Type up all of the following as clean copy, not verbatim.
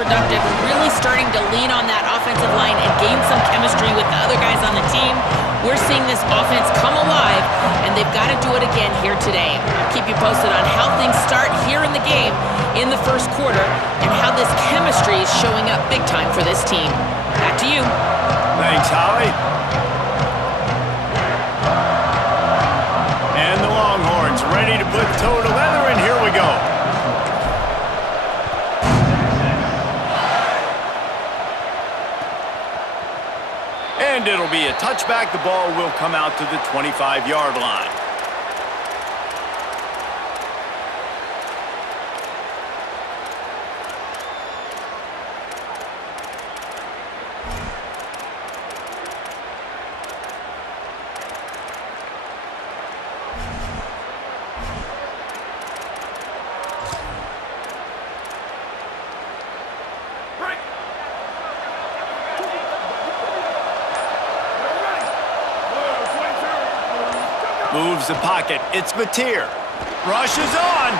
productive, really starting to lean on that offensive line and gain some chemistry with the other guys on the team. We're seeing this offense come alive, and they've got to do it again here today. I'll keep you posted on how things start here in the game in the first quarter and how this chemistry is showing up big time for this team. Back to you. Thanks, Holly. And the Longhorns ready to put toe to leather, and here we go. And it'll be a touchback. The ball will come out to the 25-yard line. Moves the pocket. It's Mateer. Rushes on.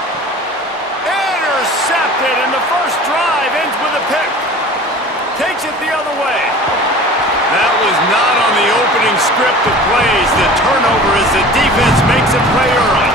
Intercepted, and the first drive ends with a pick. Takes it the other way. That was not on the opening script of plays. The turnover as the defense makes a play early.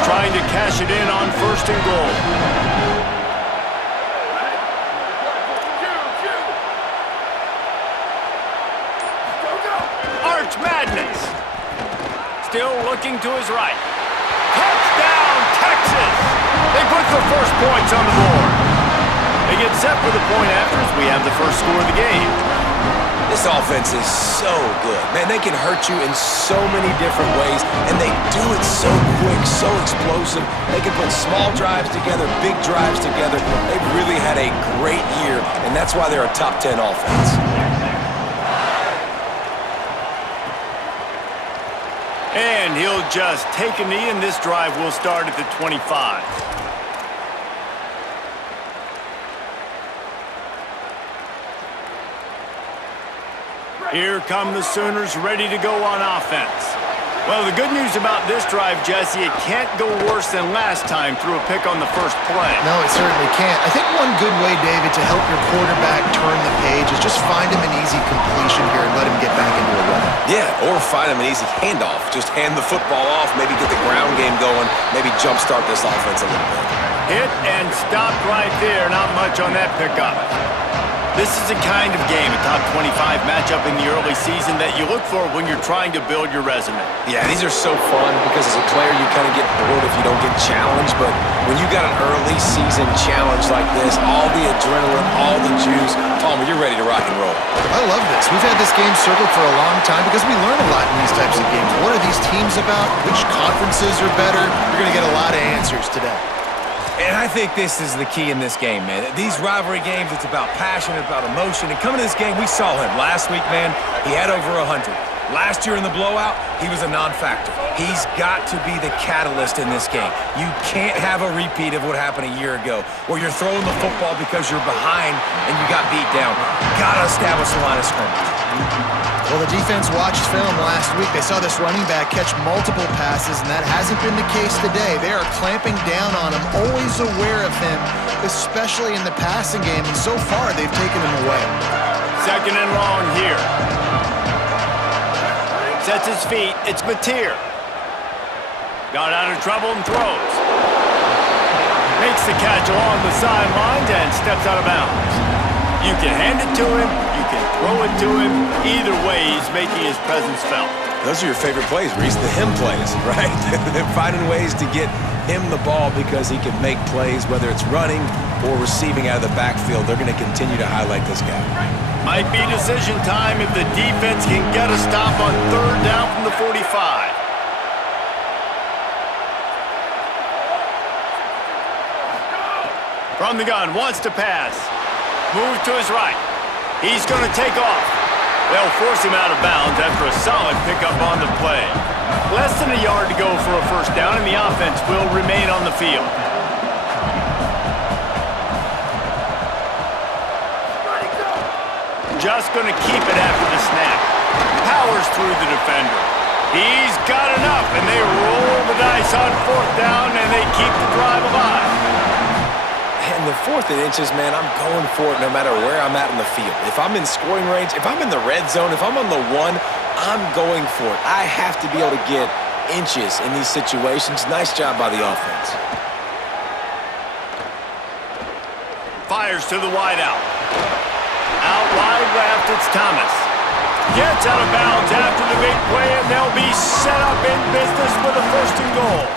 Trying to cash it in on first and goal. Arch Madness. Still looking to his right. Touchdown, Texas! They put the first points on the board. They get set for the point after as we have the first score of the game. This offense is so good. Man, they can hurt you in so many different ways, and they do it so quick, so explosive. They can put small drives together, big drives together. They've really had a great year, and that's why they're a top 10 offense. And he'll just take a knee, and this drive will start at the 25. Here come the Sooners ready to go on offense. Well, the good news about this drive, Jesse, it can't go worse than last time through a pick on the first play. No, it certainly can't. I think one good way, David, to help your quarterback turn the page is just find him an easy completion here and let him get back into a run. Yeah, or find him an easy handoff. Just hand the football off, maybe get the ground game going, maybe jumpstart this offense a little bit. Hit and stop right there. Not much on that pickup. This is the kind of game, a top 25 matchup in the early season that you look for when you're trying to build your resume. Yeah, these are so fun because as a player you kind of get bored if you don't get challenged, but when you got an early season challenge like this, all the adrenaline, all the juice, Palmer, you're ready to rock and roll. I love this. We've had this game circled for a long time because we learn a lot in these types of games. What are these teams about? Which conferences are better? You're going to get a lot of answers today. And I think this is the key in this game, man. These rivalry games, it's about passion, it's about emotion. And coming to this game, we saw him. Last week, man, he had over 100. Last year in the blowout, he was a non-factor. He's got to be the catalyst in this game. You can't have a repeat of what happened a year ago, where you're throwing the football because you're behind and you got beat down. Got to establish the line of scrimmage. Well, the defense watched film last week. They saw this running back catch multiple passes, and that hasn't been the case today. They are clamping down on him, always aware of him, especially in the passing game, and so far they've taken him away. Second and long here. Sets his feet. It's Mateer. Got out of trouble and throws. Makes the catch along the sidelines and steps out of bounds. You can hand it to him. You can throw it to him. Either way, he's making his presence felt. Those are your favorite plays, Reese, the him plays, right? They're finding ways to get him the ball because he can make plays, whether it's running or receiving out of the backfield. They're going to continue to highlight this guy. Might be decision time if the defense can get a stop on third down from the 45. From the gun, wants to pass. Moves to his right. He's going to take off. They'll force him out of bounds after a solid pickup on the play. Less than a yard to go for a first down, and the offense will remain on the field. just going to keep it after the snap. Powers through the defender. He's got enough, and they roll the dice on 4th down, and they keep the drive alive. And the 4th and inches, man, I'm going for it no matter where I'm at in the field. If I'm in scoring range, if I'm in the red zone, if I'm on the 1, I'm going for it. I have to be able to get inches in these situations. Nice job by the offense. Fires to the wideout. Out wide left, it's Thomas. Gets out of bounds after the big play, and they'll be set up in business with a 1st and goal.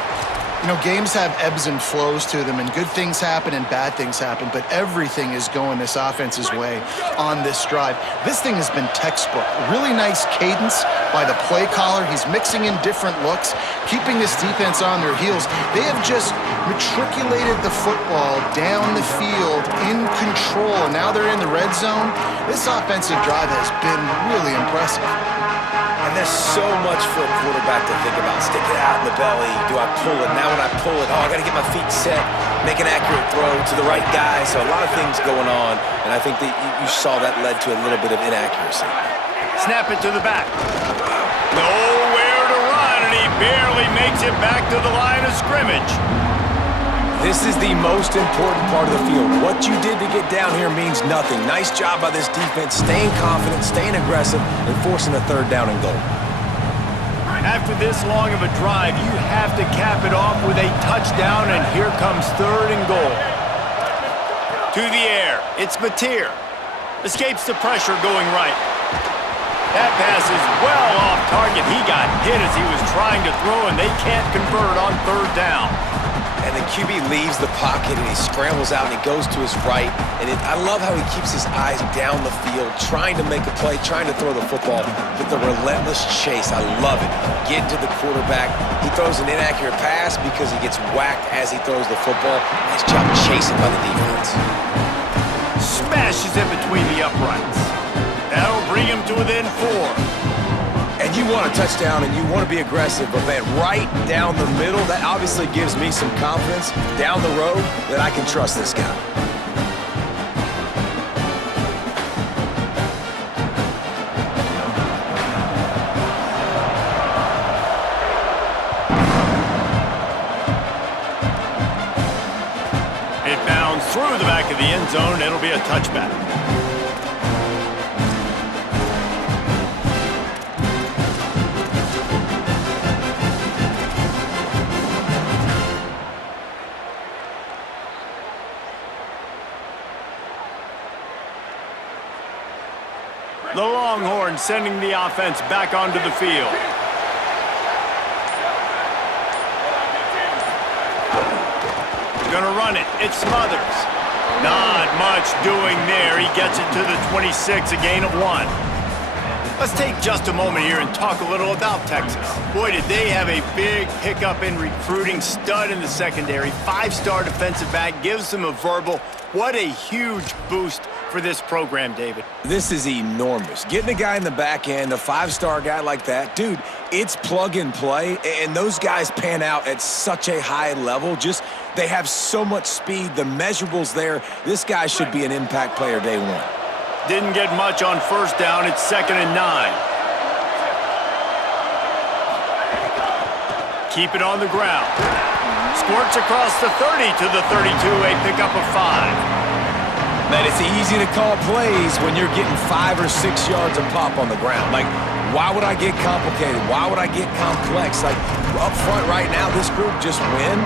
You know, games have ebbs and flows to them, and good things happen and bad things happen, but everything is going this offense's way on this drive. This thing has been textbook. Really nice cadence by the play caller. He's mixing in different looks, keeping this defense on their heels. They have just matriculated the football down the field in control, and now they're in the red zone. This offensive drive has been really impressive. And there's so much for a quarterback to think about. Stick it out in the belly. Do I pull it? Now when I pull it, I got to get my feet set, make an accurate throw to the right guy. So a lot of things going on, and I think that you saw that led to a little bit of inaccuracy. Snap it to the back. Nowhere to run, and he barely makes it back to the line of scrimmage. This is the most important part of the field. What you did to get down here means nothing. Nice job by this defense, staying confident, staying aggressive, and forcing a 3rd down and goal. After this long of a drive, you have to cap it off with a touchdown, and here comes 3rd and goal. To the air, it's Mateer. Escapes the pressure going right. That pass is well off target. He got hit as he was trying to throw, and they can't convert on 3rd down. And the QB leaves the pocket, and he scrambles out, and he goes to his right. And I love how he keeps his eyes down the field, trying to make a play, trying to throw the football with the relentless chase. I love it. Get to the quarterback. He throws an inaccurate pass because he gets whacked as he throws the football. Nice job chasing by the defense. Smashes in between the uprights. That'll bring him to within 4. And you want a touchdown and you want to be aggressive, but man, right down the middle, that obviously gives me some confidence down the road that I can trust this guy. It bounds through the back of the end zone. It'll be a touchback. The Longhorns sending the offense back onto the field. Gonna run it. It's Smothers. Not much doing there. He gets it to the 26, a gain of 1. Let's take just a moment here and talk a little about Texas. Boy, did they have a big pickup in recruiting. Stud in the secondary. 5-star defensive back. Gives them a verbal. What a huge boost for this program, David. This is enormous. Getting a guy in the back end, a 5-star guy like that, dude, it's plug and play, and those guys pan out at such a high level. Just, they have so much speed, the measurables there. This guy should be an impact player day 1. Didn't get much on 1st down. It's 2nd and 9. Keep it on the ground. Squirts across the 30 to the 32, a pickup of 5. Man, it's easy to call plays when you're getting 5 or 6 yards of pop on the ground. Like, why would I get complicated? Why would I get complex? Like, up front right now, this group just win,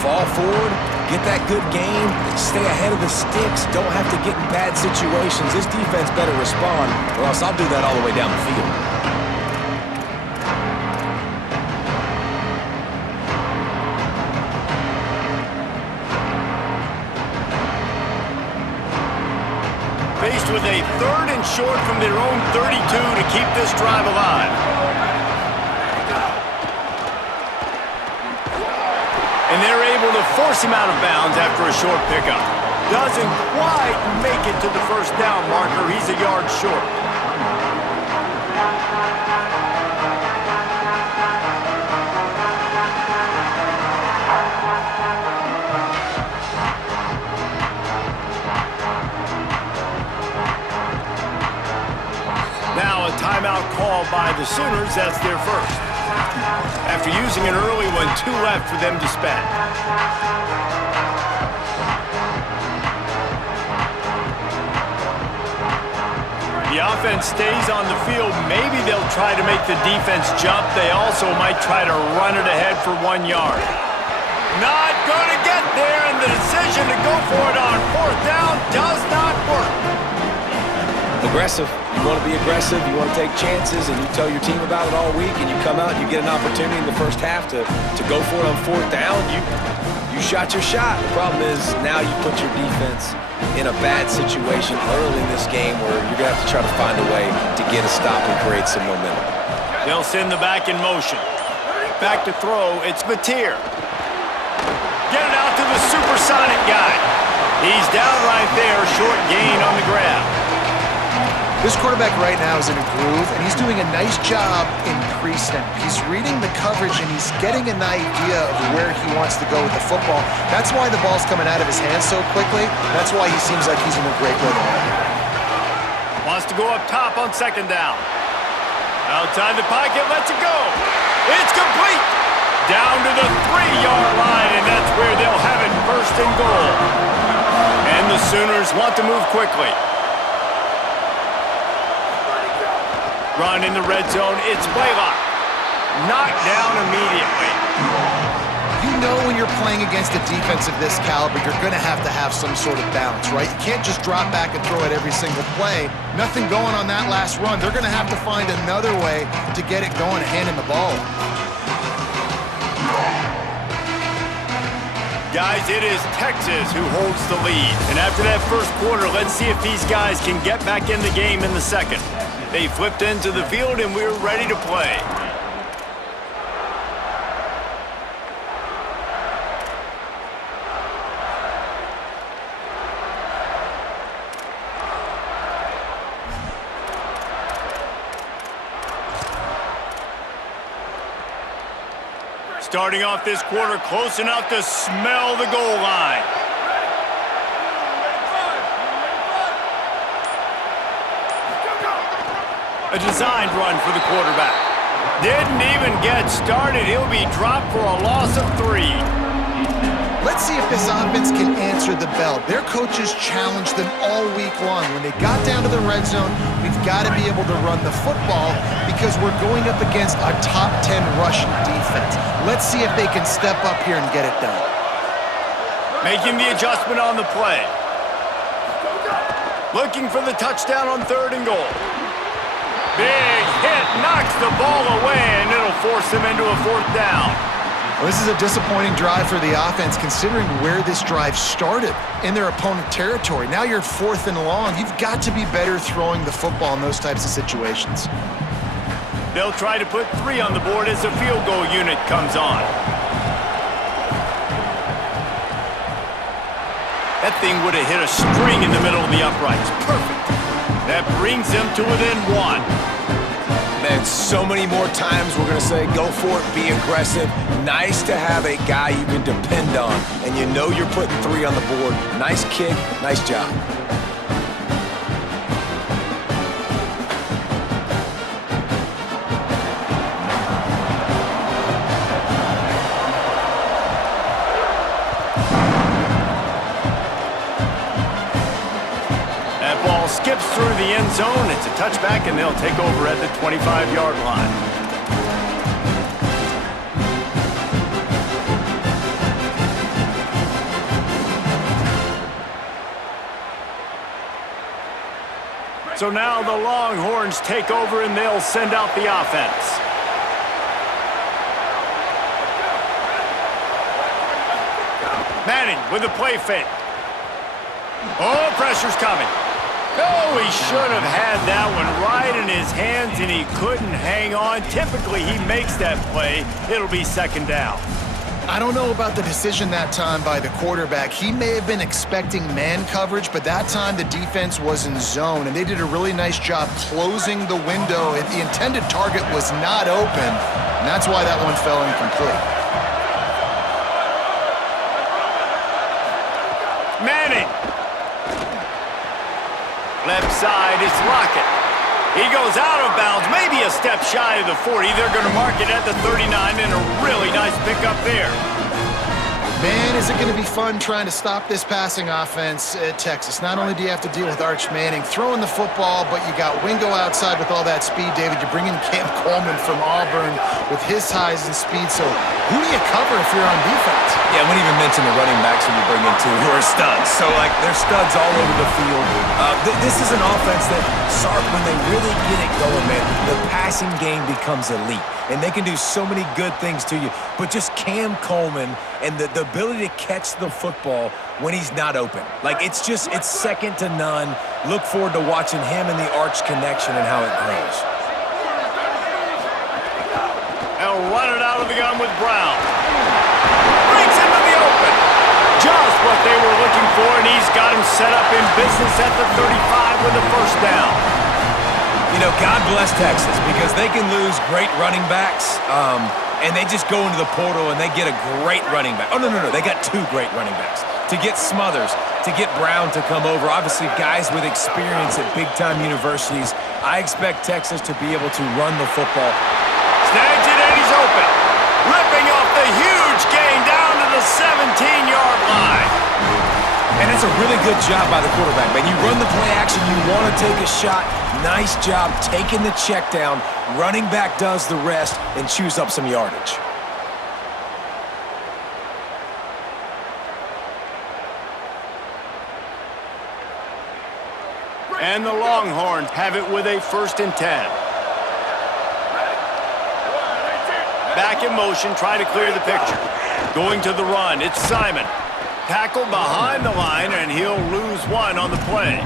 fall forward, get that good game, stay ahead of the sticks, don't have to get in bad situations. This defense better respond, or else I'll do that all the way down the field. Faced with a 3rd and short from their own 32 to keep this drive alive. And they're able to force him out of bounds after a short pickup. Doesn't quite make it to the 1st down marker. He's a yard short. called by the Sooners. That's their first. After using an early one, 2 left for them to spend. The offense stays on the field. Maybe they'll try to make the defense jump. They also might try to run it ahead for 1 yard. Not going to get there, and the decision to go for it on 4th down does not work. Aggressive. You want to be aggressive. You want to take chances, and you tell your team about it all week, and you come out and you get an opportunity in the first half to go for it on 4th down. You shot your shot. The problem is now you put your defense in a bad situation early in this game where you're going to have to try to find a way to get a stop and create some momentum. They'll send the back in motion. Back to throw. It's Mateer. Get it out to the supersonic guy. He's down right there. Short gain on the grab. This quarterback right now is in a groove, and he's doing a nice job in pre-snap. He's reading the coverage, and he's getting an idea of where he wants to go with the football. That's why the ball's coming out of his hands so quickly. That's why he seems like he's in a great rhythm right now. Wants to go up top on 2nd down. Outside the pocket, lets it go. It's complete. Down to the 3-yard line, and that's where they'll have it 1st and goal. And the Sooners want to move quickly. Run in the red zone. It's Blaylock. Knocked down immediately. You know when you're playing against a defense of this caliber, you're going to have some sort of balance, right? You can't just drop back and throw it every single play. Nothing going on that last run. They're going to have to find another way to get it going and handing the ball. Guys, it is Texas who holds the lead. And after that first quarter, let's see if these guys can get back in the game in the second. They flipped into the field, and we're ready to play. Starting off this quarter close enough to smell the goal line. A designed run for the quarterback. Didn't even get started. He'll be dropped for a loss of 3. Let's see if this offense can answer the bell. Their coaches challenged them all week long. When they got down to the red zone, we've got to be able to run the football because we're going up against a top 10 rushing defense. Let's see if they can step up here and get it done. Making the adjustment on the play. Looking for the touchdown on 3rd and goal. Big hit, knocks the ball away, and it'll force them into a 4th down. Well, this is a disappointing drive for the offense, considering where this drive started in their opponent territory. Now you're 4th and long. You've got to be better throwing the football in those types of situations. They'll try to put 3 on the board as the field goal unit comes on. That thing would have hit a string in the middle of the uprights. Perfect. That brings them to within 1. Man, so many more times we're going to say, go for it, be aggressive. Nice to have a guy you can depend on, and you know you're putting 3 on the board. Nice kick, nice job. Skips through the end zone. It's a touchback, and they'll take over at the 25-yard line. So now the Longhorns take over, and they'll send out the offense. Manning with the play fake. Oh, pressure's coming. Oh, he should have had that one right in his hands, and he couldn't hang on. Typically, he makes that play. It'll be 2nd down. I don't know about the decision that time by the quarterback. He may have been expecting man coverage, but that time the defense was in zone, and they did a really nice job closing the window. The intended target was not open, and that's why that one fell incomplete. Manning. Left side is Lockett. He goes out of bounds, maybe a step shy of the 40. They're going to mark it at the 39, and a really nice pickup there. Man, is it going to be fun trying to stop this passing offense at Texas. Not only do you have to deal with Arch Manning throwing the football, but you got Wingo outside with all that speed, David. You bring in Cam Coleman from Auburn with his highs and speed. So who do you cover if you're on defense? Yeah, I wouldn't even mention the running backs when you bring in two who are studs. So, like, they're studs all over the field. This is an offense that, Sark, when they really get it going, man, the passing game becomes elite. And they can do so many good things to you. But just Cam Coleman and the ability to catch the football when he's not open. Like, it's second to none. Look forward to watching him and the Arch connection and how it grows. And run it out of the gun with Brown. Breaks into the open. Just what they were looking for, and he's got him set up in business at the 35 with a first down. You know, God bless Texas because they can lose great running backs, and they just go into the portal and they get a great running back. Oh, no, they got two great running backs. To get Smothers, to get Brown to come over, obviously guys with experience at big-time universities, I expect Texas to be able to run the football. Snags it and he's open. Ripping off the huge gain down to the 17-yard line. And it's a really good job by the quarterback, man. You run the play action, you want to take a shot. Nice job taking the check down. Running back does the rest and chews up some yardage. And the Longhorns have it with a 1st and 10. Back in motion, try to clear the picture. Going to the run, it's Simon. Tackled behind the line, and he'll lose one on the play.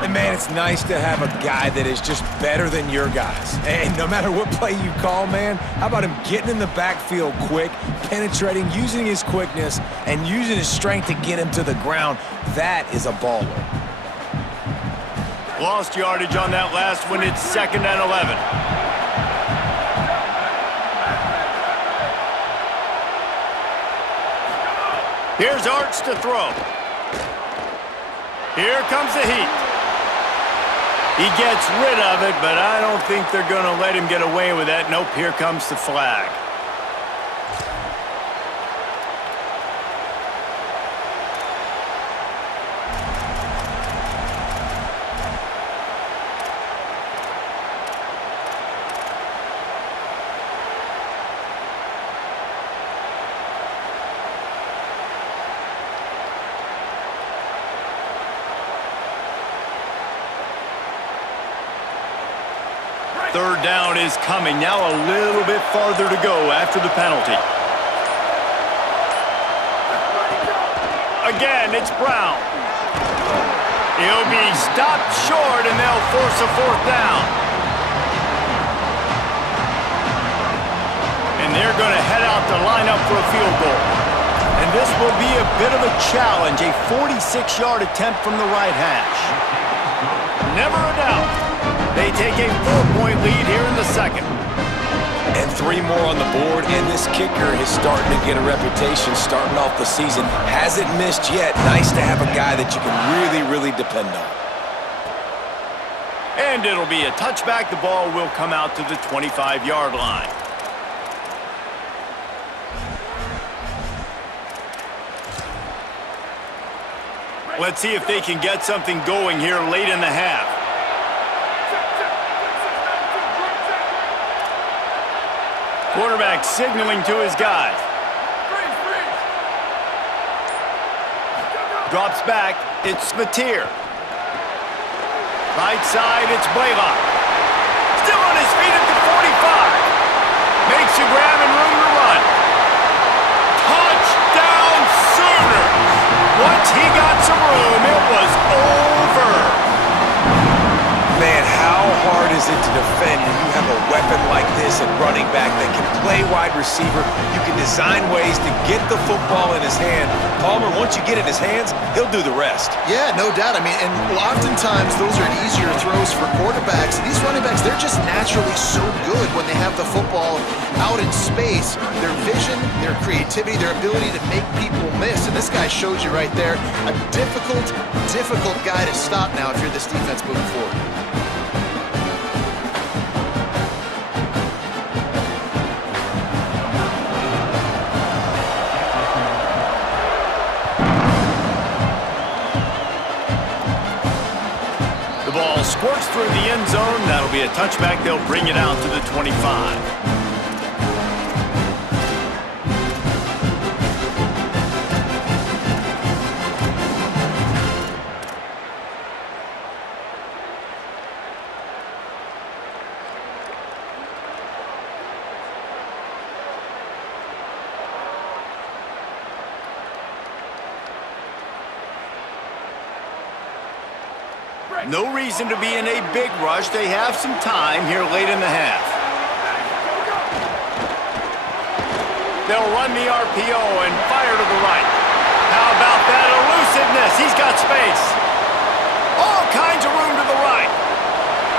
And, man, it's nice to have a guy that is just better than your guys. And no matter what play you call, man, how about him getting in the backfield quick, penetrating, using his quickness, and using his strength to get him to the ground. That is a baller. Lost yardage on that last one. It's 2nd and 11. Here's Arch to throw. Here comes the heat. He gets rid of it, but I don't think they're going to let him get away with that. Nope, here comes the flag. Third down is coming. Now a little bit farther to go after the penalty. Again, it's Brown. He'll be stopped short, and they'll force a 4th down. And they're going to head out to line up for a field goal. And this will be a bit of a challenge, a 46-yard attempt from the right hash. Never a doubt. They take a 4-point lead here in the 2nd. And 3 more on the board, and this kicker is starting to get a reputation starting off the season. Hasn't missed yet. Nice to have a guy that you can really, really depend on. And it'll be a touchback. The ball will come out to the 25-yard line. Let's see if they can get something going here late in the half. Quarterback signaling to his guys. Drops back. It's Mateer. Right side, it's Blaylock. Still on his feet at the 45. Makes a grab and room to run. Touchdown Sooners! Once he got some room, it was over. Man, how hard is it to defend when you have a weapon like this at running back that can play wide receiver? You can design ways to get the football in his hand. Palmer, once you get it in his hands, he'll do the rest. Yeah, no doubt. I mean, and oftentimes those are easier throws for quarterbacks. These running backs, they're just naturally so good when they have the football out in space. Their vision, their creativity, their ability to make people miss. And this guy shows you right there, a difficult guy to stop now if you're this defense moving forward. squirts through the end zone. That'll be a touchback. They'll bring it out to the 25. No reason to be in a big rush. They have some time here late in the half. They'll run the RPO and fire to the right. How about that elusiveness? He's got space. All kinds of room to the right.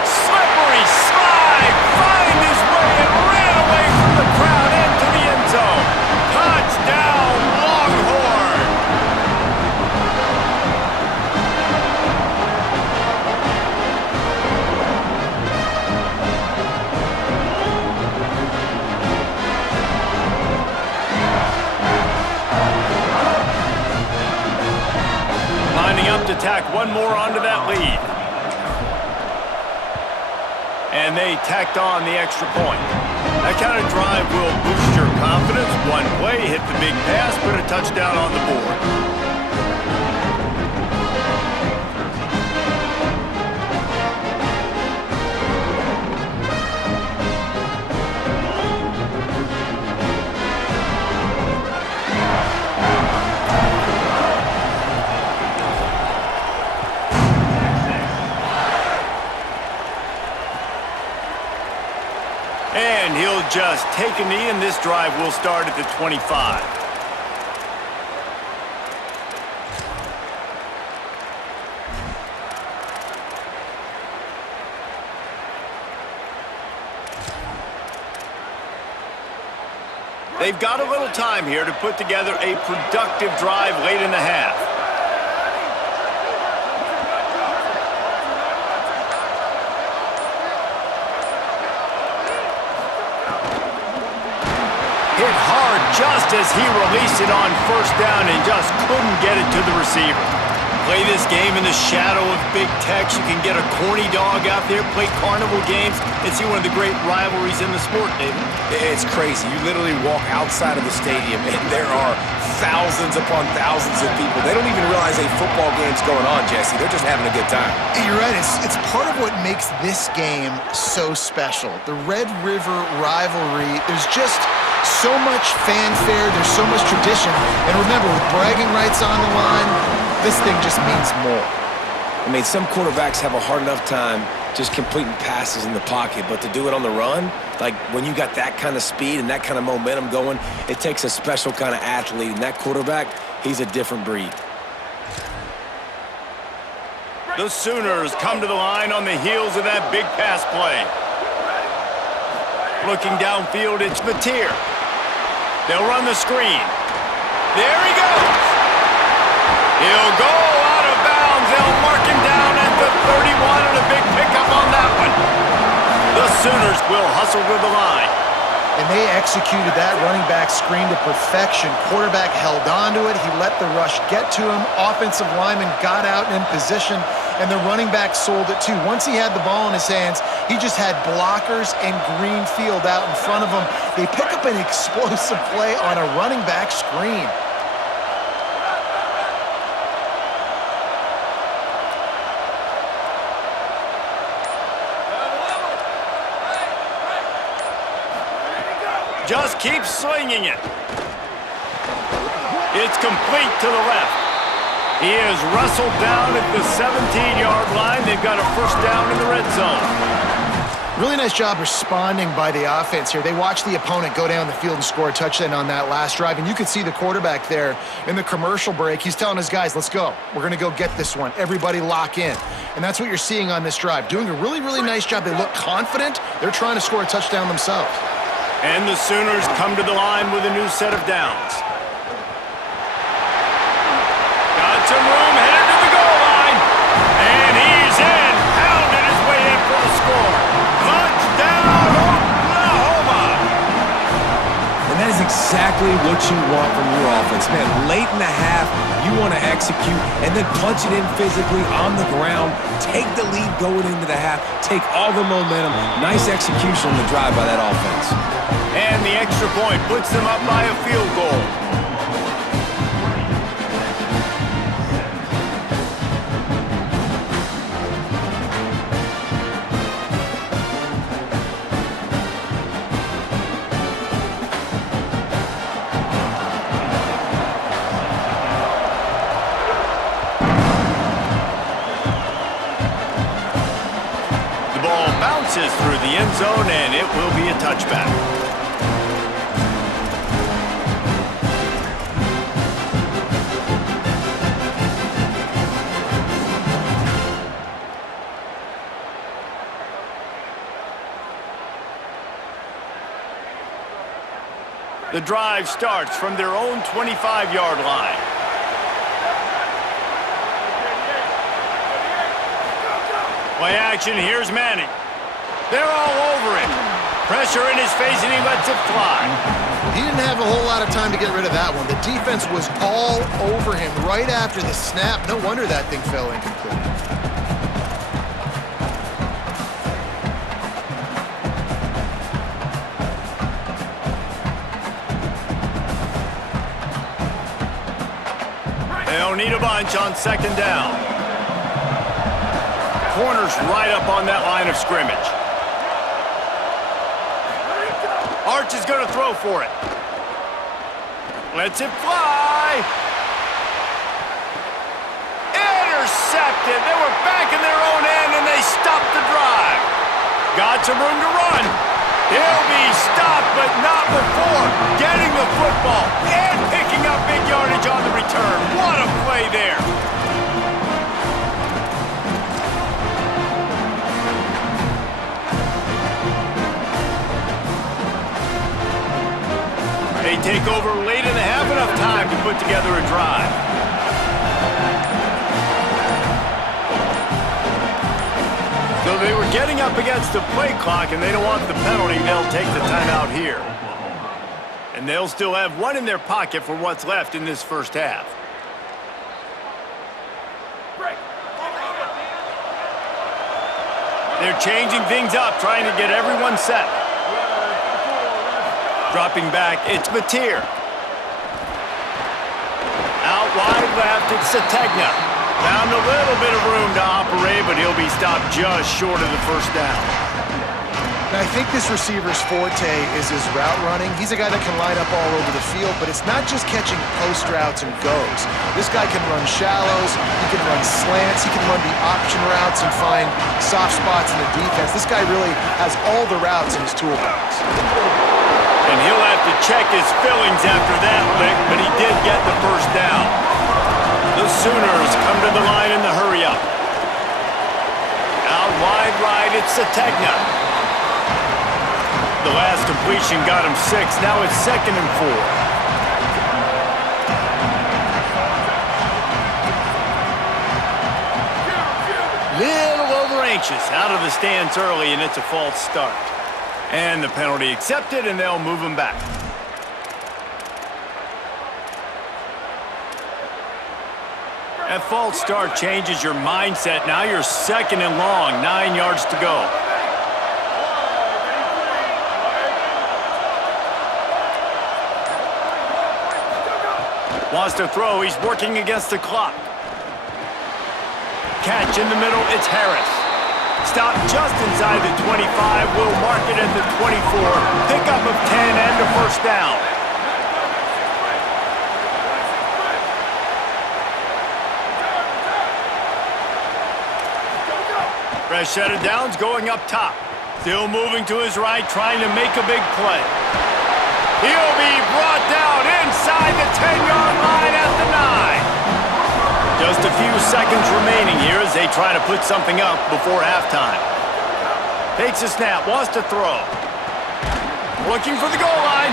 Slippery slide. Find his way and ran away from the crowd into the end zone. Touchdown, Longhorn. Lining up to tack one more onto that lead. And they tacked on the extra point. That kind of drive will boost your confidence. One play, hit the big pass, put a touchdown on the board. And he'll just take a knee, and this drive will start at the 25. They've got a little time here to put together a productive drive late in the half. Hit hard just as he released it on first down and just couldn't get it to the receiver. Play this game in the shadow of Big Tex. You can get a corny dog out there, play carnival games, and see one of the great rivalries in the sport, David. It's crazy. You literally walk outside of the stadium, and there are thousands upon thousands of people. They don't even realize a football game's going on, Jesse. They're just having a good time. You're right. It's part of what makes this game so special. The Red River rivalry, there's just so much fanfare, there's so much tradition. And remember, with bragging rights on the line, this thing just means more. I mean, some quarterbacks have a hard enough time just completing passes in the pocket, but to do it on the run, like when you got that kind of speed and that kind of momentum going, it takes a special kind of athlete, and that quarterback, he's a different breed. The Sooners come to the line on the heels of that big pass play. Looking downfield, it's Mateer. They'll run the screen. There he goes. He'll go out of bounds. They'll mark him down at the 31, and a big pickup on that one. The Sooners will hustle to the line. And they executed that running back screen to perfection. Quarterback held on to it. He let the rush get to him. Offensive lineman got out in position, and the running back sold it too. Once he had the ball in his hands, he just had blockers and green field out in front of him. They pick up an explosive play on a running back screen. Just keep slinging it. It's complete to the left. He is wrestled down at the 17-yard line. They've got a first down in the red zone. Really nice job responding by the offense here. They watched the opponent go down the field and score a touchdown on that last drive. And you could see the quarterback there in the commercial break. He's telling his guys, let's go. We're going to go get this one. Everybody lock in. And that's what you're seeing on this drive. Doing a really, really nice job. They look confident. They're trying to score a touchdown themselves. And the Sooners come to the line with a new set of downs. Got some room, headed to the goal line. And he's in. Pounded his way in for the score. Touchdown, Oklahoma! And that is exactly exactly what you want from your offense. Man, late in the half, you want to execute and then punch it in physically on the ground, take the lead going into the half, take all the momentum. Nice execution on the drive by that offense. And the extra point puts them up by a field goal. Through the end zone, and it will be a touchback. The drive starts from their own 25-yard line. Play action, here's Manning. They're all over him. Pressure in his face, and he lets it fly. He didn't have a whole lot of time to get rid of that one. The defense was all over him right after the snap. No wonder that thing fell incomplete. They'll need a bunch on second down. Corner's right up on that line of scrimmage. Arch is going to throw for it. Lets it fly. Intercepted. They were back in their own end, and they stopped the drive. Got some room to run. He'll be stopped, but not before getting the football and picking up big yardage on the return. What a play there. They take over late in the half, enough time to put together a drive. So they were getting up against the play clock, and they don't want the penalty. They'll take the timeout here. And they'll still have one in their pocket for what's left in this first half. They're changing things up, trying to get everyone set. Dropping back, it's Mateer. Out wide left, it's Sategna. Found a little bit of room to operate, but he'll be stopped just short of the first down. And I think this receiver's forte is his route running. He's a guy that can line up all over the field, but it's not just catching post routes and goes. This guy can run shallows, he can run slants, he can run the option routes and find soft spots in the defense. This guy really has all the routes in his toolbox. And he'll have to check his fillings after that lick, but he did get the first down. The Sooners come to the line in the hurry-up. Out wide right, it's Sategna. The last completion got him 6. Now it's 2nd and 4. Little over anxious, out of the stance early, and it's a false start. And the penalty accepted, and they'll move him back. That false start changes your mindset. Now you're 2nd and long, 9 yards to go. Wants to throw, he's working against the clock. Catch in the middle, it's Harris. Stop just inside the 25, will mark it at the 24. Pickup of 10 and a first down. Fresh set of downs going up top. Still moving to his right, trying to make a big play. He'll be brought down inside the 10-yard line at the 9. Just a few seconds remaining here as they try to put something up before halftime. Takes a snap, wants to throw. Looking for the goal line.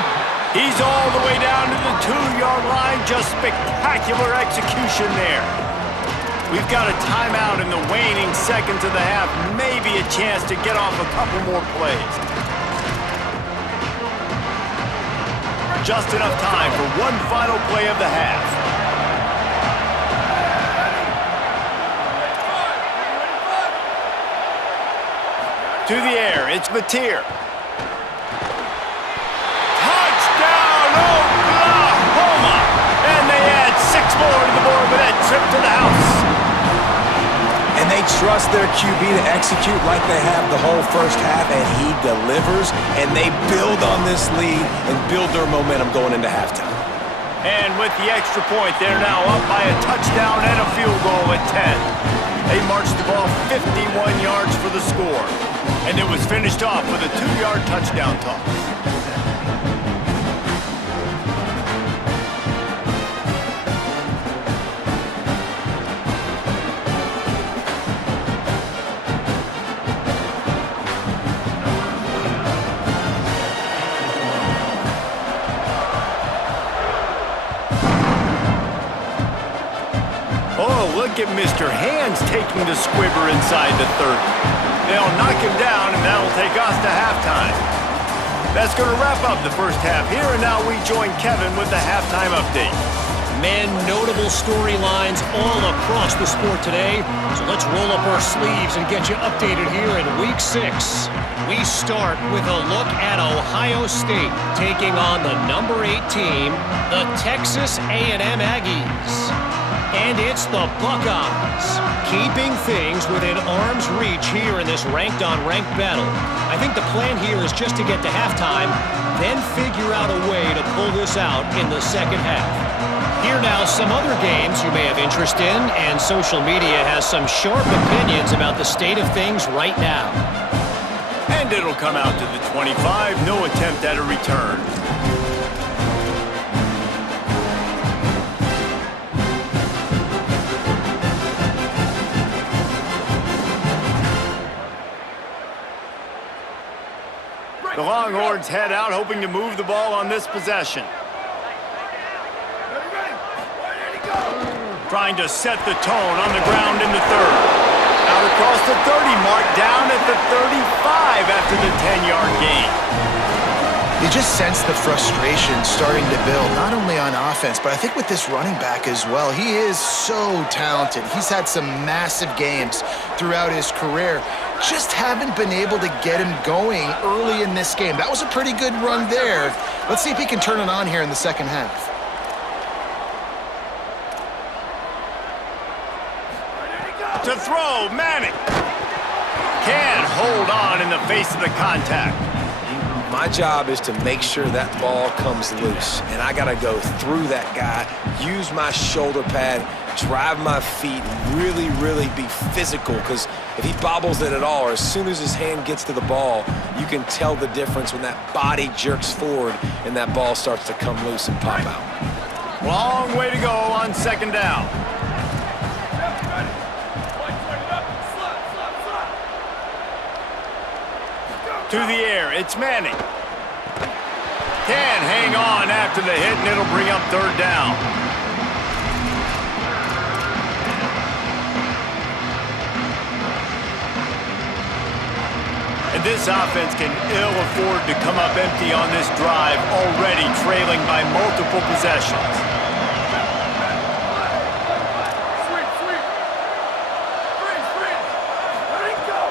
He's all the way down to the 2-yard line. Just spectacular execution there. We've got a timeout in the waning seconds of the half. Maybe a chance to get off a couple more plays. just enough time for one final play of the half. To the air, it's Mateer. Touchdown, Oklahoma! And they add 6 more to the board with that trip to the house. And they trust their QB to execute like they have the whole first half, and he delivers, and they build on this lead and build their momentum going into halftime. And with the extra point, they're now up by a touchdown and a field goal at 10. They marched the ball 51 yards for the score, and it was finished off with a 2-yard touchdown toss. Oh, look at Mr. Hands taking the squibber inside the 30. They'll knock him down, and that'll take us to halftime. That's going to wrap up the first half here, and now we join Kevin with the halftime update. Men, notable storylines all across the sport today. So let's roll up our sleeves and get you updated here in Week 6. We start with a look at Ohio State taking on the number 8 team, the Texas A&M Aggies. And it's the Buckeyes, keeping things within arm's reach here in this ranked-on-ranked battle. I think the plan here is just to get to halftime, then figure out a way to pull this out in the second half. Here now some other games you may have interest in, and social media has some sharp opinions about the state of things right now. And it'll come out to the 25, no attempt at a return. The Longhorns head out, hoping to move the ball on this possession. Trying to set the tone on the ground in the third. Out across the 30 mark, down at the 35 after the 10-yard gain. You just sense the frustration starting to build, not only on offense, but I think with this running back as well. He is so talented. He's had some massive games throughout his career. Just haven't been able to get him going early in this game. That was a pretty good run there. Let's see if he can turn it on here in the second half. To throw, Manning. Can't hold on in the face of the contact. My job is to make sure that ball comes loose, and I got to go through that guy, use my shoulder pad, drive my feet, really be physical, because if he bobbles it at all, or as soon as his hand gets to the ball, you can tell the difference when that body jerks forward and that ball starts to come loose and pop out. Long way to go on second down. To the air, it's Manning. Can hang on after the hit, and it'll bring up third down. And this offense can ill afford to come up empty on this drive, already trailing by multiple possessions.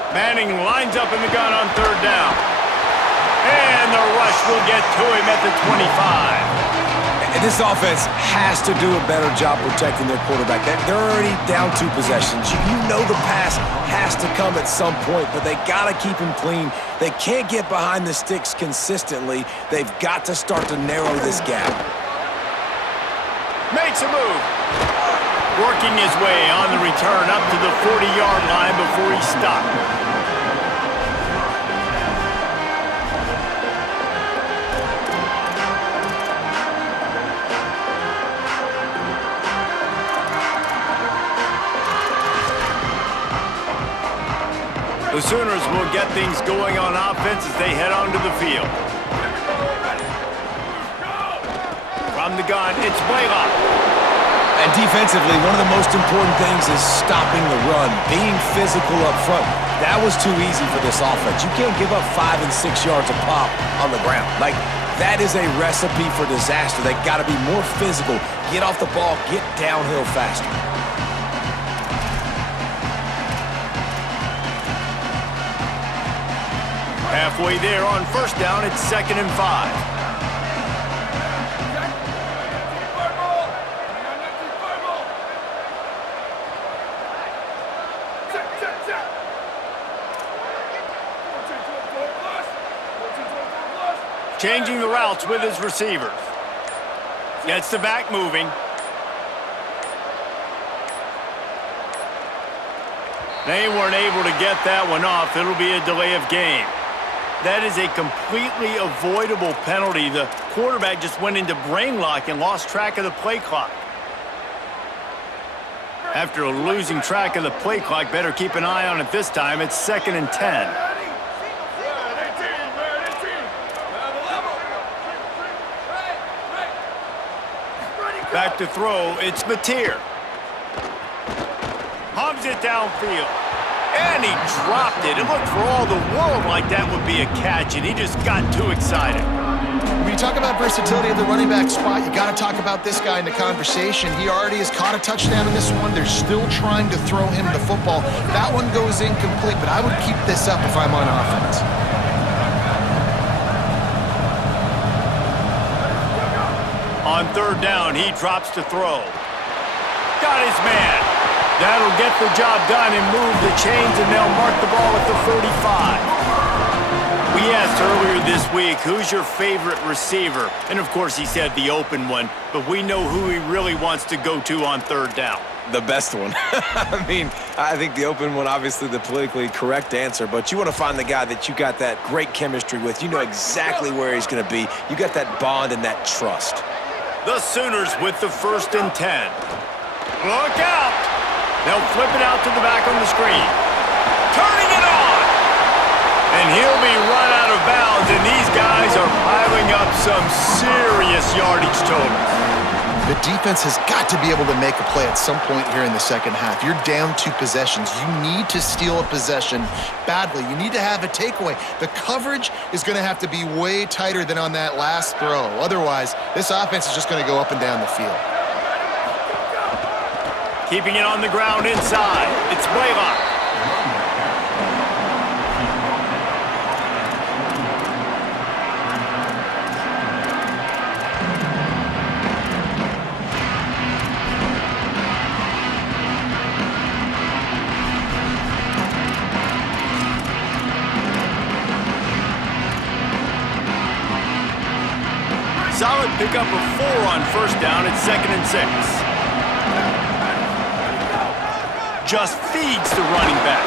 Manning lines up in the gun on third down. And the rush will get to him at the 25. And this offense has to do a better job protecting their quarterback. They're already down 2 possessions. You know the pass has to come at some point, but they got to keep him clean. They can't get behind the sticks consistently. They've got to start to narrow this gap. Makes a move. Working his way on the return up to the 40-yard line before he stopped. The Sooners will get things going on offense as they head onto the field. From the gun, it's Blaylock. And defensively, one of the most important things is stopping the run, being physical up front. That was too easy for this offense. You can't give up 5 and 6 yards a pop on the ground. Like, That is a recipe for disaster. They got to be more physical, get off the ball, get downhill faster. Halfway there on first down, it's 2nd and 5. Changing the routes with his receivers. Gets the back moving. They weren't able to get that one off. It'll be a delay of game. That is a completely avoidable penalty. The quarterback just went into brain lock and lost track of the play clock. After losing track of the play clock, better keep an eye on it this time. It's 2nd and 10. Back to throw, it's Mateer. Hums it downfield. And he dropped it. It looked for all the world like that would be a catch, and he just got too excited. When you talk about versatility of the running back spot, you got to talk about this guy in the conversation. He already has caught a touchdown in this one. They're still trying to throw him the football. That one goes incomplete, but I would keep this up if I'm on offense. On 3rd down, he drops to throw. Got his man. That'll get the job done and move the chains, and they'll mark the ball at the 35. We asked earlier this week, who's your favorite receiver? And, of course, he said the open one, but we know who he really wants to go to on 3rd down. The best one. I mean, I think the open one, obviously the politically correct answer, but you want to find the guy that you got that great chemistry with. You know exactly where he's going to be. You got that bond and that trust. The Sooners with the 1st and 10. Look out! They'll flip it out to the back on the screen. Turning it on! And he'll be run out of bounds, and these guys are piling up some serious yardage totals. The defense has got to be able to make a play at some point here in the second half. You're down 2 possessions. You need to steal a possession badly. You need to have a takeaway. The coverage is going to have to be way tighter than on that last throw. Otherwise, this offense is just going to go up and down the field. Keeping it on the ground inside. It's Blaylock. Solid pickup of 4 on first down. It's 2nd and 6. Just feeds the running back.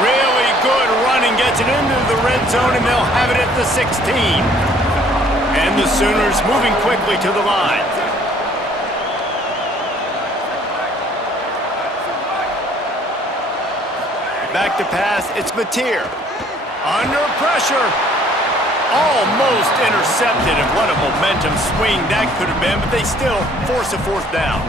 Really good running. Gets it into the red zone, and they'll have it at the 16. And the Sooners moving quickly to the line. Back to pass. It's Mateer. Under pressure. Almost intercepted, and what a momentum swing that could have been, but they still force a 4th down.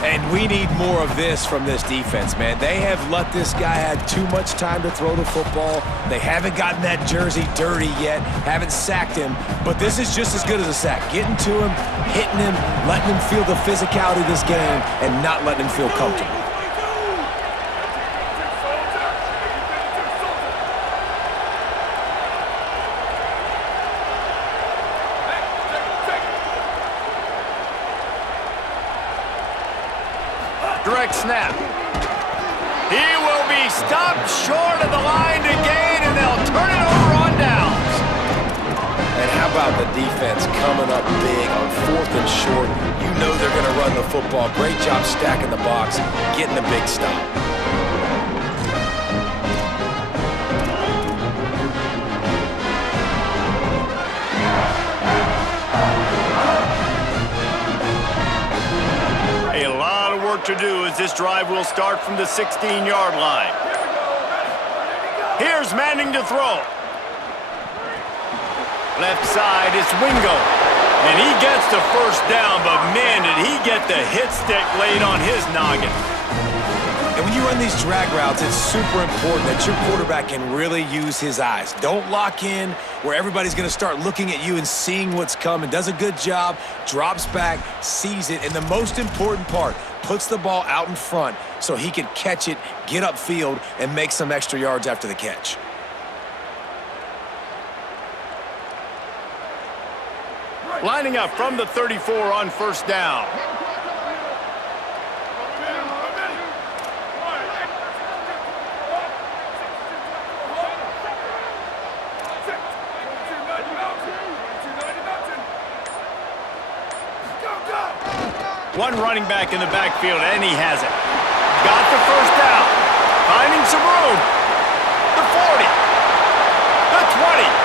And we need more of this from this defense, man. They have let this guy have too much time to throw the football. They haven't gotten that jersey dirty yet, haven't sacked him, but this is just as good as a sack. Getting to him, hitting him, letting him feel the physicality of this game, and not letting him feel comfortable. Direct snap. He will be stopped short of the line to gain, and they'll turn it over on downs. And how about the defense coming up big on 4th and short? You know they're going to run the football. Great job stacking the box, getting a big stop. To do as this drive will start from the 16-yard line. Here's Manning to throw. Left side, it's Wingo. And he gets the 1st down, but man, did he get the hit stick laid on his noggin. And when you you run these drag routes, it's super important that your quarterback can really use his eyes. Don't lock in where everybody's going to start looking at you and seeing what's coming. Does a good job, drops back, sees it, and the most important part, puts the ball out in front so he can catch it, get upfield, and make some extra yards after the catch. Lining up from the 34 on first down. One running back in the backfield, and he has it. Got the first down. Finding some room. The 40. The 20.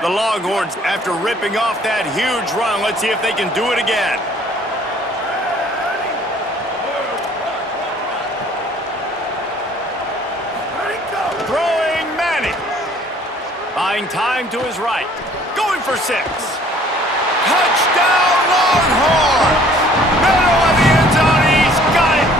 The Longhorns, after ripping off that huge run, let's see if they can do it again. Throwing Manning. Buying time to his right. Going for 6. Touchdown Longhorns! Middle of the end zone, he's got it!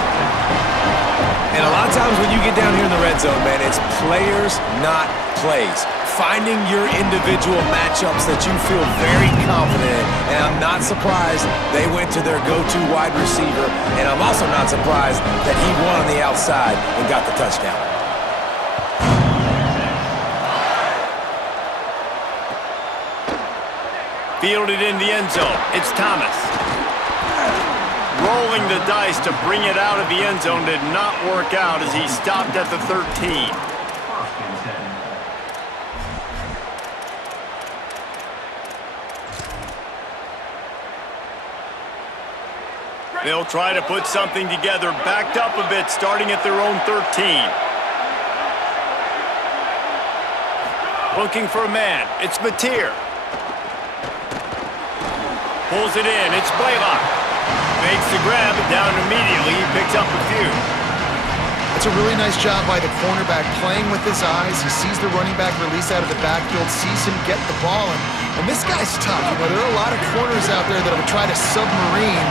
And a lot of times when you get down here in the red zone, man, it's players, not plays. Finding your individual matchups that you feel very confident in. And I'm not surprised they went to their go-to wide receiver. And I'm also not surprised that he won on the outside and got the touchdown. Fielded in the end zone. It's Thomas. Rolling the dice to bring it out of the end zone did not work out as he stopped at the 13. They'll try to put something together, backed up a bit, starting at their own 13. Looking for a man. It's Mateer. Pulls it in. It's Blaylock. Makes the grab, and down immediately. He picks up a few. It's a really nice job by the cornerback playing with his eyes. He sees the running back release out of the backfield, sees him get the ball, and this guy's tough. You know, there are a lot of corners out there that would try to submarine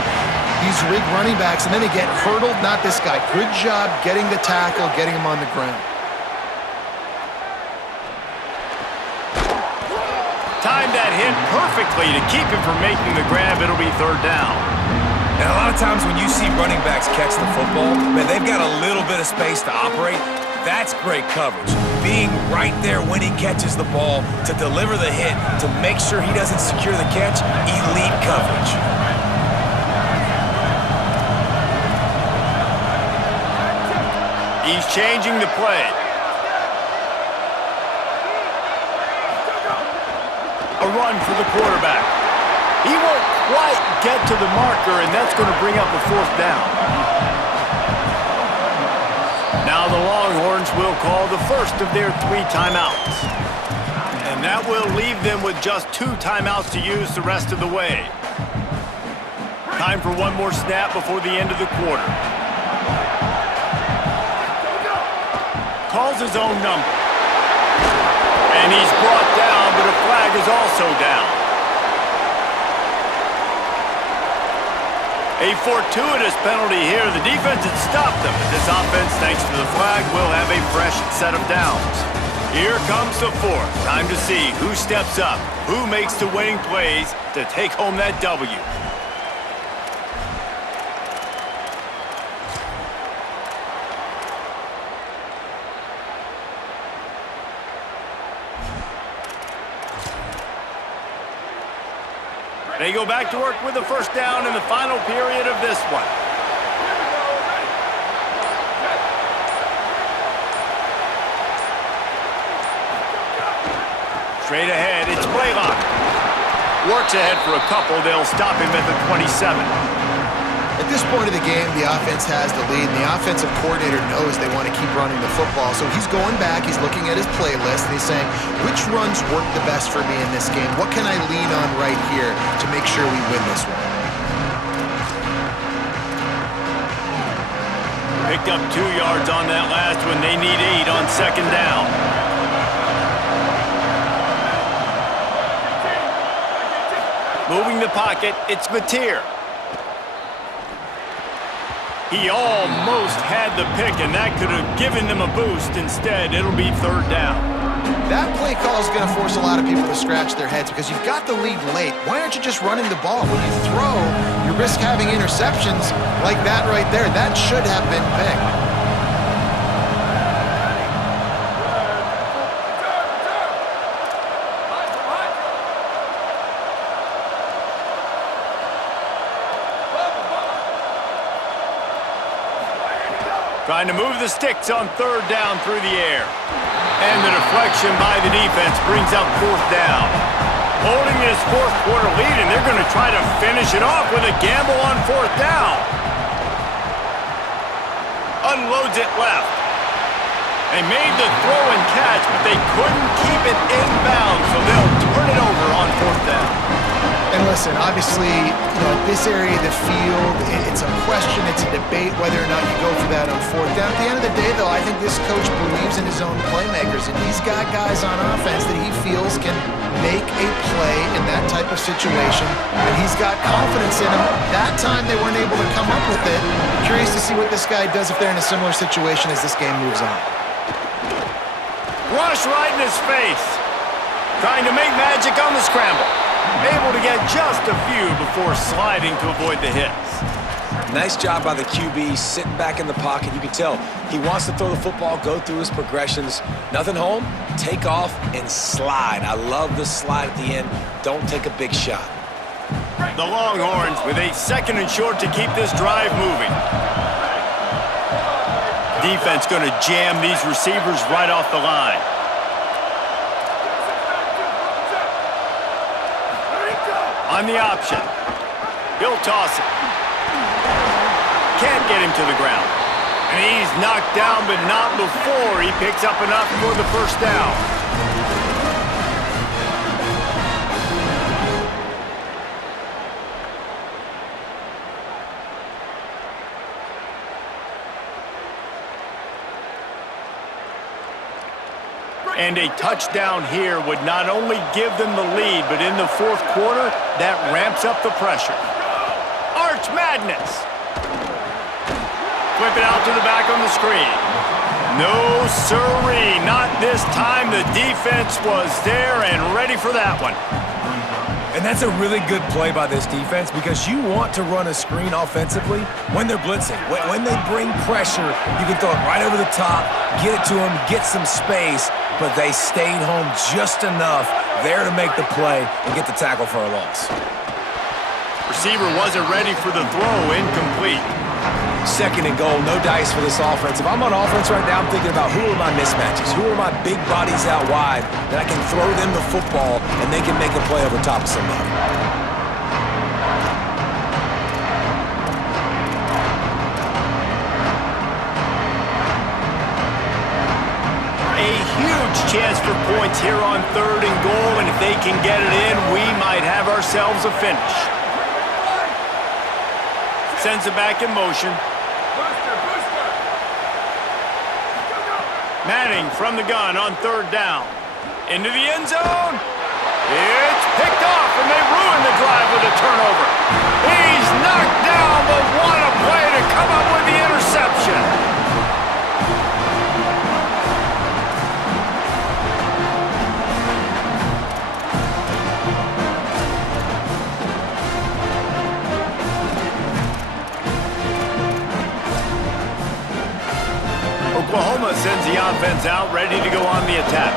these rig running backs, and then they get hurdled. Not this guy. Good job getting the tackle, getting him on the ground. Timed that hit perfectly to keep him from making the grab. It'll be third down. And a lot of times when you see running backs catch the football, man, they've got a little bit of space to operate. That's great coverage. Being right there when he catches the ball to deliver the hit, to make sure he doesn't secure the catch, elite coverage. He's changing the play. A run for the quarterback. He won't quite get to the marker, and that's going to bring up a fourth down. Now the Longhorns will call the first of their 3 timeouts. And that will leave them with just 2 timeouts to use the rest of the way. Time for one more snap before the end of the quarter. Calls his own number. And he's brought down, but a flag is also down. A fortuitous penalty here. The defense had stopped them, but this offense, thanks to the flag, will have a fresh set of downs. Here comes the 4th. Time to see who steps up, who makes the winning plays to take home that W. They go back to work with the first down in the final period of this one. Straight ahead, it's Blaylock. Works ahead for a couple. They'll stop him at the 27. At this point of the game, the offense has the lead, and the offensive coordinator knows they want to keep running the football. So he's going back, he's looking at his playlist, and he's saying, which runs work the best for me in this game? What can I lean on right here to make sure we win this one? Picked up 2 yards on that last one. They need 8 on second down. Moving the pocket, it's Mateer. He almost had the pick, and that could have given them a boost. Instead, it'll be third down. That play call is going to force a lot of people to scratch their heads because you've got the lead late. Why aren't you just running the ball? When you throw, you risk having interceptions like that right there. That should have been picked. Trying to move the sticks on third down through the air. And the deflection by the defense brings up fourth down. Holding this fourth quarter lead, and they're going to try to finish it off with a gamble on fourth down. Unloads it left. They made the throw and catch, but they couldn't keep it inbounds, so they'll turn it over on fourth down. And listen, obviously, at this area of the field, it's a question, it's a debate whether or not you go for that on fourth down. At the end of the day, though, I think this coach believes in his own playmakers, and he's got guys on offense that he feels can make a play in that type of situation, and he's got confidence in them. That time they weren't able to come up with it. I'm curious to see what this guy does if they're in a similar situation as this game moves on. Rush right in his face. Trying to make magic on the scramble. Able to get just a few before sliding to avoid the hits. Nice job by the QB, sitting back in the pocket. You can tell he wants to throw the football, go through his progressions. Nothing home, take off, and slide. I love the slide at the end. Don't take a big shot. The Longhorns with a 2nd and short to keep this drive moving. Defense going to jam these receivers right off the line. On the option. He'll toss it. Can't get him to the ground. And he's knocked down, but not before he picks up enough for the first down. And a touchdown here would not only give them the lead, but in the fourth quarter, that ramps up the pressure. Arch Madness. Flip it out to the back on the screen. No siree, not this time. The defense was there and ready for that one. And that's a really good play by this defense because you want to run a screen offensively when they're blitzing. When they bring pressure, you can throw it right over the top, get it to them, get some space, but they stayed home just enough there to make the play and get the tackle for a loss. Receiver wasn't ready for the throw, incomplete. 2nd and goal, no dice for this offense. If I'm on offense right now, I'm thinking about who are my mismatches? Who are my big bodies out wide that I can throw them the football and they can make a play over top of somebody? A huge chance for points here on 3rd and goal, and if they can get it in, we might have ourselves a finish. Sends it back in motion. Manning from the gun on 3rd down. Into the end zone. It's picked off, and they ruin the drive with a turnover. He's knocked down, but what a play to come up with the interception. Oklahoma sends the offense out, ready to go on the attack.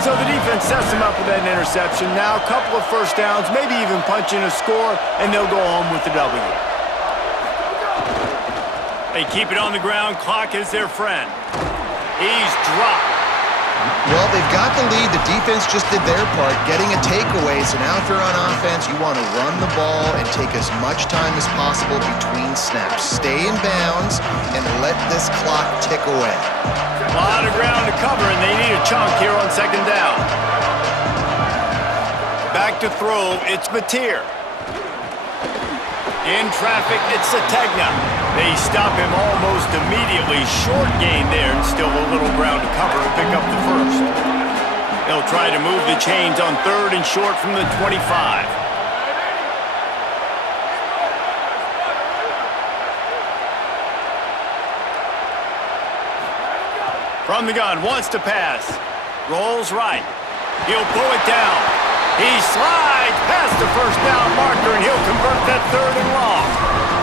So the defense sets them up with that interception. Now a couple of first downs, maybe even punching a score, and they'll go home with the W. They keep it on the ground. Clock is their friend. He's dropped. Well, they've got the lead. The defense just did their part, getting a takeaway. So now if you're on offense, you want to run the ball and take as much time as possible between snaps. Stay in bounds and let this clock tick away. A lot of ground to cover, and they need a chunk here on second down. Back to throw, it's Mateer. In traffic, it's Sategna. They stop him almost immediately. Short gain there, and still a little ground to cover to pick up the first. They'll try to move the chains on third and short from the 25. From the gun, wants to pass. Rolls right. He'll pull it down. He slides past the first down marker, and he'll convert that third and long.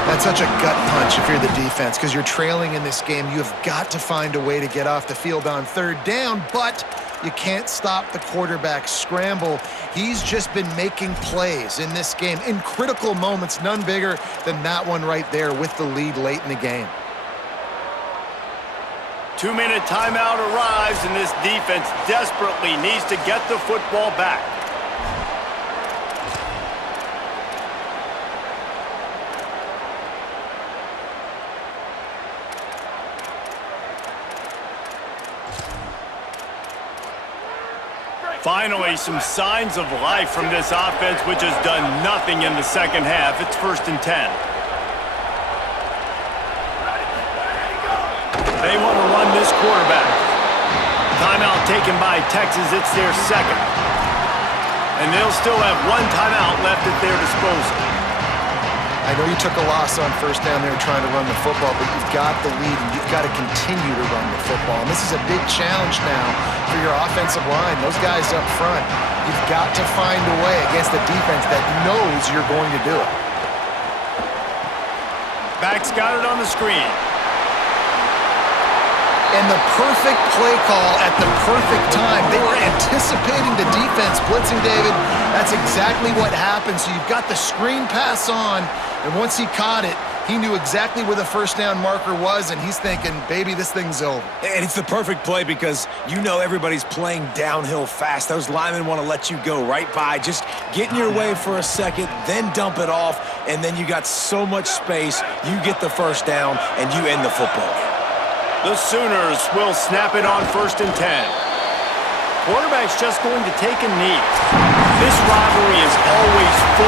That's such a gut punch if you're the defense, because you're trailing in this game. You have got to find a way to get off the field on third down, but you can't stop the quarterback scramble. He's just been making plays in this game in critical moments, none bigger than that one right there with the lead late in the game. 2-minute timeout arrives, and this defense desperately needs to get the football back. Finally, some signs of life from this offense, which has done nothing in the second half. It's 1st and 10. They want to run this quarterback. Timeout taken by Texas. It's their second. And they'll still have one timeout left at their disposal. I know you took a loss on first down there trying to run the football, but you've got the lead, and you've got to continue to run the football. And this is a big challenge now for your offensive line. Those guys up front, you've got to find a way against a defense that knows you're going to do it. Back's got it on the screen. And the perfect play call at the perfect time. They were anticipating the defense blitzing, David. That's exactly what happened. So you've got the screen pass on, and once he caught it, he knew exactly where the first down marker was, and he's thinking, baby, this thing's over. And it's the perfect play because you know everybody's playing downhill fast. Those linemen want to let you go right by. Just get in your way for a second, then dump it off, and then you got so much space. You get the first down, and you end the football. The Sooners will snap it on 1st and 10. Quarterback's just going to take a knee. This rivalry is always full.